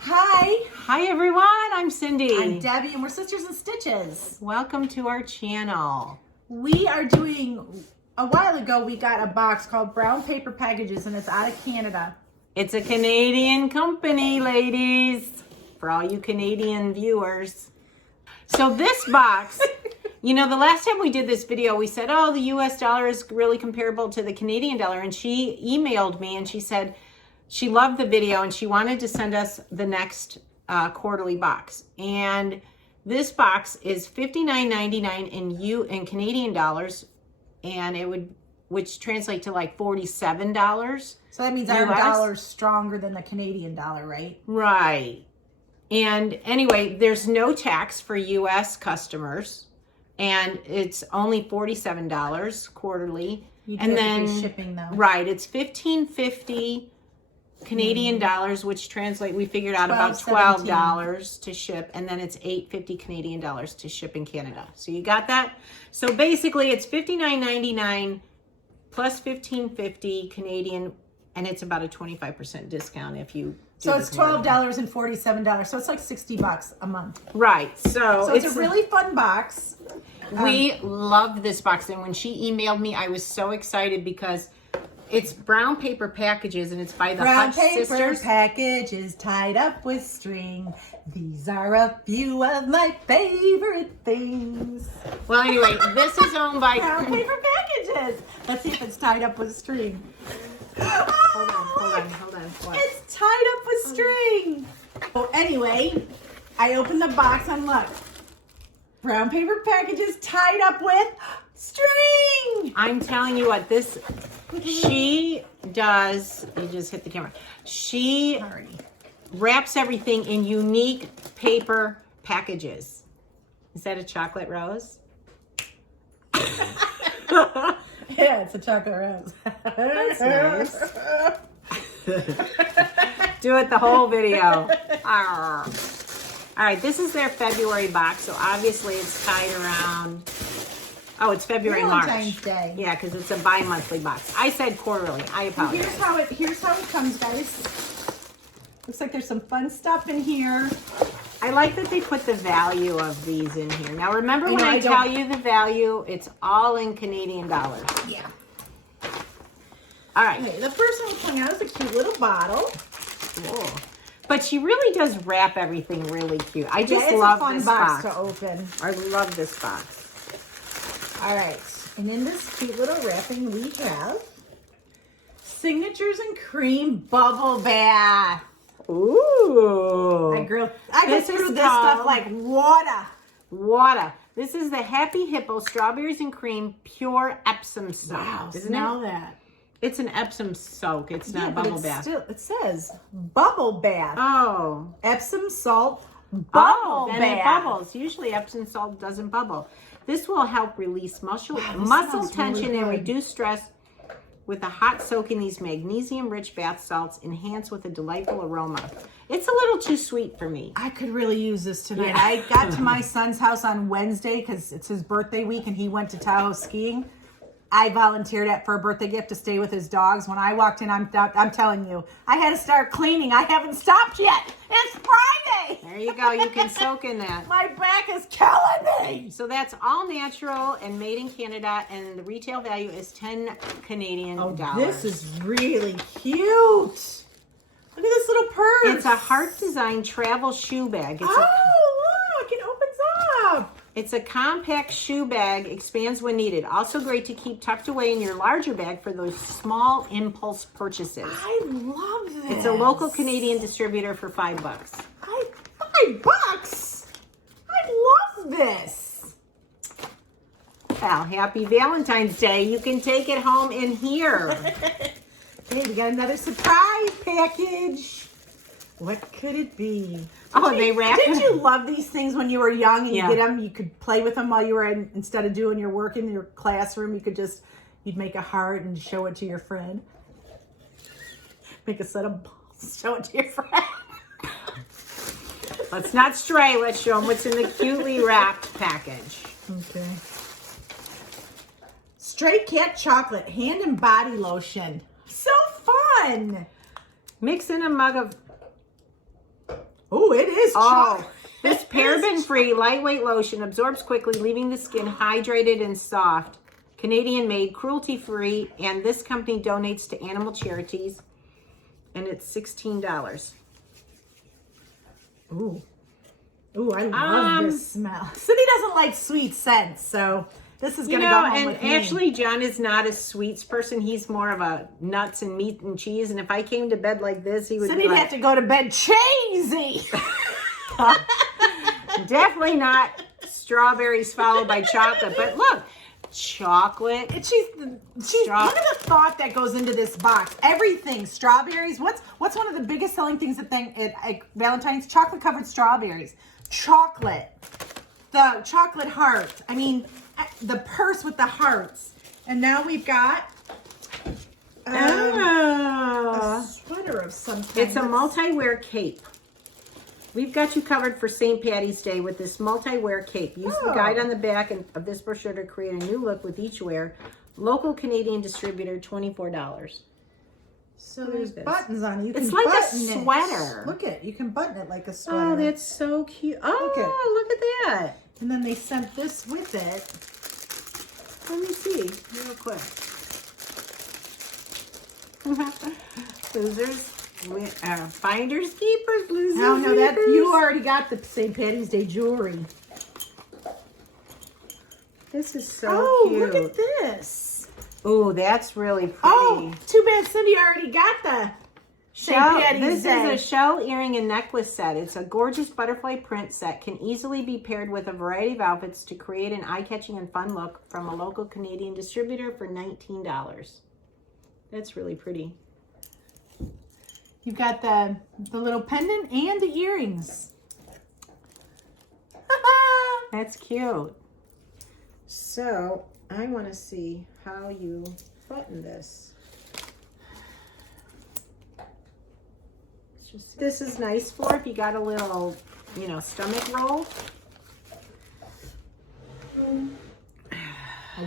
Hi, Hi everyone, I'm Cindy. I'm Debbie, and we're Sisters in Stitches. Welcome to our channel. We are doing, a while ago, we got a box called Brown Paper Packages, and it's out of Canada. It's a Canadian company, ladies, for all you Canadian viewers. So this box, you know, the last time we did this video, we said, oh, the US dollar is really comparable to the Canadian dollar. And she emailed me and she said she loved the video and she wanted to send us the next quarterly box. And this box is $59.99 in Canadian dollars, and it would, which translate to like $47. So that means our dollar's stronger than the Canadian dollar, right? Right. And anyway, there's no tax for US customers, and it's only $47 quarterly. And then shipping though. Right, it's $15.50 Canadian dollars, which translate, we figured out about $12 to ship, and then it's $8.50 Canadian dollars to ship in Canada. So you got that? So basically it's $59.99 plus $15.50 Canadian, and it's about a 25% discount if you do. So it's $12 and $47. So it's like $60 a month. Right. So it's a really fun box. We love this box, and when she emailed me, I was so excited because it's brown paper packages, and it's by the Brown Hutch paper sisters. packages tied up with string. These are a few of my favorite things. Well, anyway, this is owned by Brown paper packages. Let's see if it's tied up with string. Hold on. What? It's tied up with string. Oh, anyway, I opened the box and look. Brown paper packages tied up with string. I'm telling you what, this, she does, you just hit the camera. She wraps everything in unique paper packages. Is that a chocolate rose? Yeah, it's a chocolate rose. That's nice. Do it the whole video. Arr. All right, this is their February box, so obviously it's tied around. Oh, it's February, Valentine's March. Day. Yeah, because it's a bi-monthly box. I said quarterly. I apologize. Here's how it comes, guys. Looks like there's some fun stuff in here. I like that they put the value of these in here. Now, remember when I tell you the value, it's all in Canadian dollars. Yeah. All right. Okay, the first one coming out is a cute little bottle. Cool. But she really does wrap everything really cute. I just love this box. To open. I love this box. All right, and in this cute little wrapping, we have Signatures and Cream Bubble Bath. Ooh. I grew this stuff like water. This is the Happy Hippo Strawberries and Cream Pure Epsom Soak. Wow, Isn't smell it? that. It's an Epsom soak. It's not bubble bath. It says bubble bath. Oh. Epsom salt bubble then bath. it bubbles. Usually Epsom salt doesn't bubble. This will help release muscle tension and reduce stress with a hot soak in these magnesium-rich bath salts, enhanced with a delightful aroma. It's a little too sweet for me. I could really use this tonight. Yeah. I got to my son's house on Wednesday because it's his birthday week and he went to Tahoe skiing. I volunteered for a birthday gift to stay with his dogs. When I walked in, I'm telling you, I had to start cleaning. I haven't stopped yet. It's Friday. There you go. You can soak in that. My back is killing me. So that's all natural and made in Canada, and the retail value is 10 Canadian dollars. This is really cute. Look at this little purse. It's a heart-designed travel shoe bag. Look, it opens up. It's a compact shoe bag, expands when needed. Also great to keep tucked away in your larger bag for those small impulse purchases. I love this. It's a local Canadian distributor for $5. $5? I love this. Well, happy Valentine's Day. You can take it home in here. Hey, we got another surprise package. What could it be? Did you love these things when you were young and you get them? You could play with them while you were instead of doing your work in your classroom. You'd make a heart and show it to your friend. Make a set of balls, show it to your friend. Let's not stray. Let's show them what's in the cutely wrapped package. Okay. Stray Cat Chocolate Hand and Body Lotion. So fun. Mix in a mug of Oh, it is chocolate. This paraben-free, lightweight lotion absorbs quickly, leaving the skin hydrated and soft. Canadian-made, cruelty-free, and this company donates to animal charities. And it's $16. Ooh. Ooh, I love this smell. Cindy doesn't like sweet scents, so this is going to go home with me. And actually, John is not a sweets person. He's more of a nuts and meat and cheese. And if I came to bed like this, he would Cindy'd be like... have to go to bed cheesy. Definitely not strawberries followed by chocolate. But look, chocolate. And she's look at the thought that goes into this box. Everything, strawberries. What's one of the biggest selling things at Valentine's? Chocolate covered strawberries. Chocolate. The chocolate heart. I mean, the purse with the hearts. And now we've got a sweater of some kind. It's a multi-wear cape. We've got you covered for St. Patty's Day with this multi-wear cape. Use the guide on the back of this brochure to create a new look with each wear. Local Canadian distributor, $24. So there's buttons on it. It's like a sweater. Look at it. You can button it like a sweater. Oh, that's so cute. Oh, look at that. And then they sent this with it. Let me see real quick. Scissors. Finders keepers, blues. No, that you already got the St. Patty's Day jewelry. This is so cute. Look at this. Oh, that's really pretty. Oh, too bad Cindy already got the St. Patty's Day. This is a shell earring and necklace set. It's a gorgeous butterfly print set. Can easily be paired with a variety of outfits to create an eye-catching and fun look from a local Canadian distributor for $19. That's really pretty. You've got the little pendant and the earrings. That's cute. So, I want to see how you button this. This is nice for if you got a little, stomach roll. A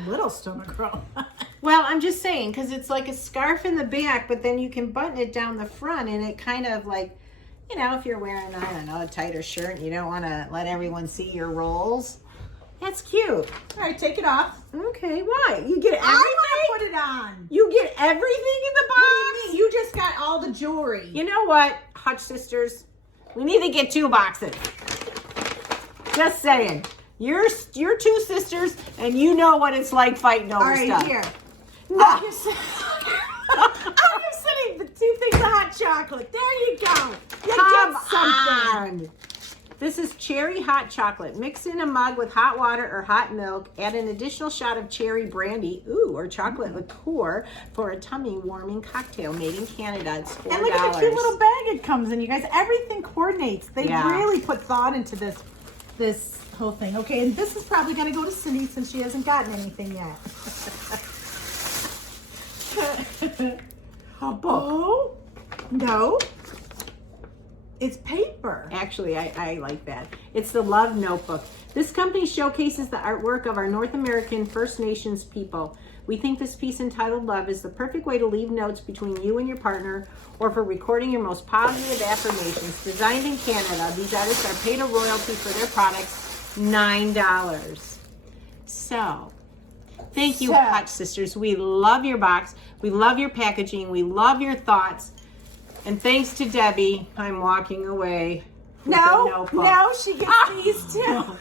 little stomach roll. Well, I'm just saying, because it's like a scarf in the back, but then you can button it down the front, and it kind of like, if you're wearing, I don't know, a tighter shirt, and you don't want to let everyone see your rolls. That's cute. All right, take it off. Okay, why? You get everything? I want to put it on. You get everything in the box? What do you mean? You just got all the jewelry. You know what, Hutch sisters? We need to get 2 boxes. Just saying. You're 2 sisters, and you know what it's like fighting over stuff. All right, here. No. You're sitting the 2 things of hot chocolate. There you go. You Come get something. on. This is cherry hot chocolate. Mix in a mug with hot water or hot milk. Add an additional shot of cherry brandy, or chocolate liqueur for a tummy-warming cocktail made in Canada. It's $4. And look at the cute little bag it comes in, you guys. Everything coordinates. They really put thought into this whole thing. Okay, and this is probably going to go to Cindy since she hasn't gotten anything yet. A book. Oh, no. It's paper. Actually, I like that. It's the Love Notebook. This company showcases the artwork of our North American First Nations people. We think this piece entitled Love is the perfect way to leave notes between you and your partner or for recording your most positive affirmations. Designed in Canada, these artists are paid a royalty for their products, $9. So, thank you, Hutch sisters. We love your box. We love your packaging. We love your thoughts. And thanks to Debbie, I'm walking away with a notebook. No, she gets these too.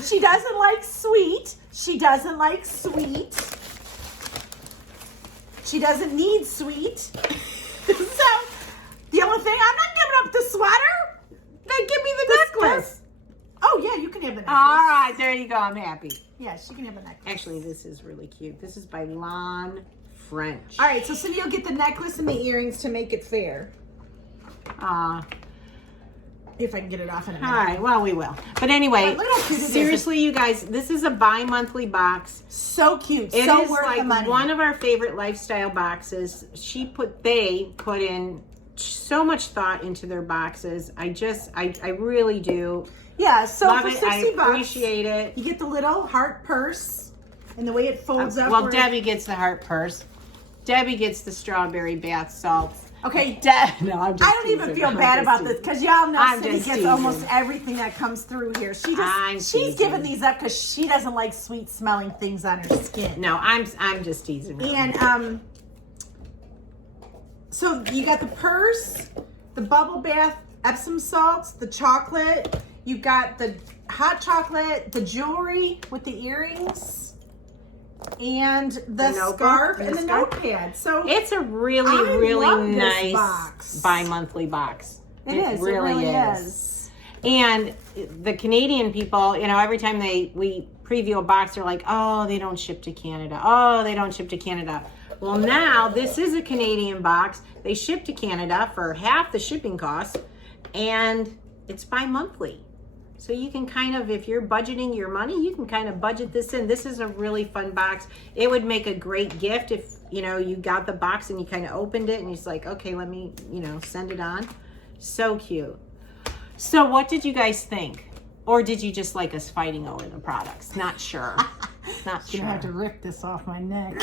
She doesn't like sweet. She doesn't like sweet. She doesn't need sweet. So, the only thing, I'm not giving up the sweater. Then give me the necklace. Oh, yeah, you can have the necklace. All right, there you go. I'm happy. Yeah, she can have a necklace. Actually, this is really cute. This is by Lon French. All right, so Cindy will get the necklace and the earrings to make it fair. If I can get it off in a minute. All right, well, we will. But anyway, seriously, you guys, this is a bi-monthly box. So cute. It so is worth like the money. one of our favorite lifestyle boxes. They put in so much thought into their boxes. I really do. Yeah, so love for it. 60 I bucks, appreciate it. You get the little heart purse and the way it folds up. Well, Debbie gets the heart purse. Debbie gets the strawberry bath salts. Okay, No, I'm just I don't even feel bad about this because y'all know I'm Cindy just gets teasing. almost everything that comes through here. She's giving these up because she doesn't like sweet smelling things on her skin. No, I'm just teasing her. And so you got the purse, the bubble bath, Epsom salts, the chocolate. You got the hot chocolate, the jewelry with the earrings. And the scarf and the notepad. So it's a really nice bi-monthly box. It really is. And the Canadian people, you know, every time we preview a box, they're like, oh, they don't ship to Canada. Oh, they don't ship to Canada. Well, now this is a Canadian box. They ship to Canada for half the shipping cost, and it's bi-monthly. So you can kind of, if you're budgeting your money, you can kind of budget this in. This is a really fun box. It would make a great gift if, you know, you got the box and you kind of opened it and you're just like, okay, let me, you know, send it on. So cute. So what did you guys think? Or did you just like us fighting over the products? Not sure. Not sure. You're gonna have to rip this off my neck.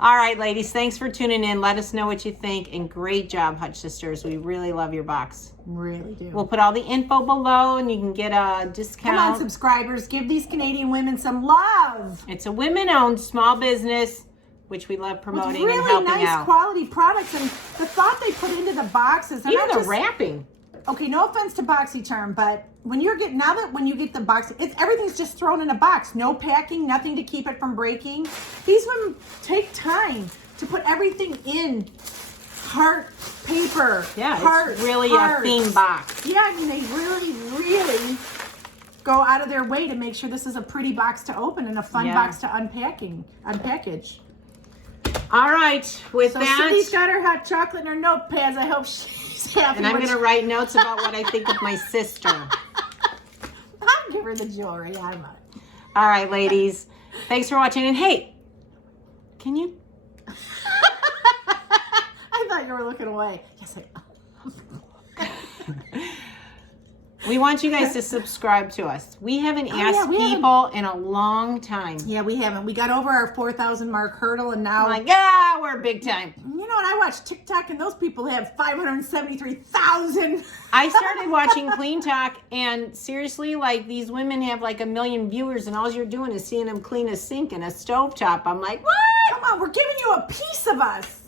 All right, ladies, thanks for tuning in. Let us know what you think, and great job, Hutch Sisters. We really love your box. Really do. We'll put all the info below, and you can get a discount. Come on, subscribers. Give these Canadian women some love. It's a women-owned small business, which we love promoting with really and helping nice out. Quality products, and the thought they put into the boxes. And Even the wrapping. Okay, no offense to BoxyCharm, but when you get the box, everything's just thrown in a box. No packing, nothing to keep it from breaking. These women take time to put everything in heart paper. Yeah, it's really a theme box. Yeah, I mean, they really go out of their way to make sure this is a pretty box to open and a fun box to unpackage. All right, with that. Cindy's got her hot chocolate and her notepads. I hope she's happy. And I'm going to write notes about what I think of my sister. I'll give her the jewelry. All right, ladies. Thanks for watching. And hey, can you? I thought you were looking away. Yes, We want you guys to subscribe to us. We haven't asked people in a long time. Yeah, we haven't. We got over our 4,000 mark hurdle, and now we're big time. You know what? I watch TikTok, and those people have 573,000. I started watching Clean Talk, and seriously, like, these women have like 1 million viewers, and all you're doing is seeing them clean a sink and a stovetop. I'm like, what? Come on, we're giving you a piece of us.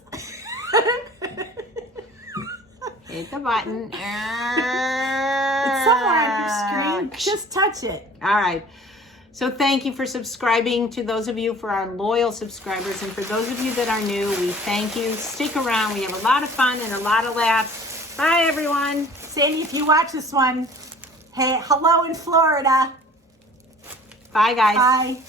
Hit the button. It's somewhere on your screen. Just touch it. All right. So thank you for subscribing. To those of you for our loyal subscribers, and for those of you that are new, we thank you. Stick around. We have a lot of fun and a lot of laughs. Bye, everyone. Sandy, if you watch this one, hey, hello in Florida. Bye, guys. Bye.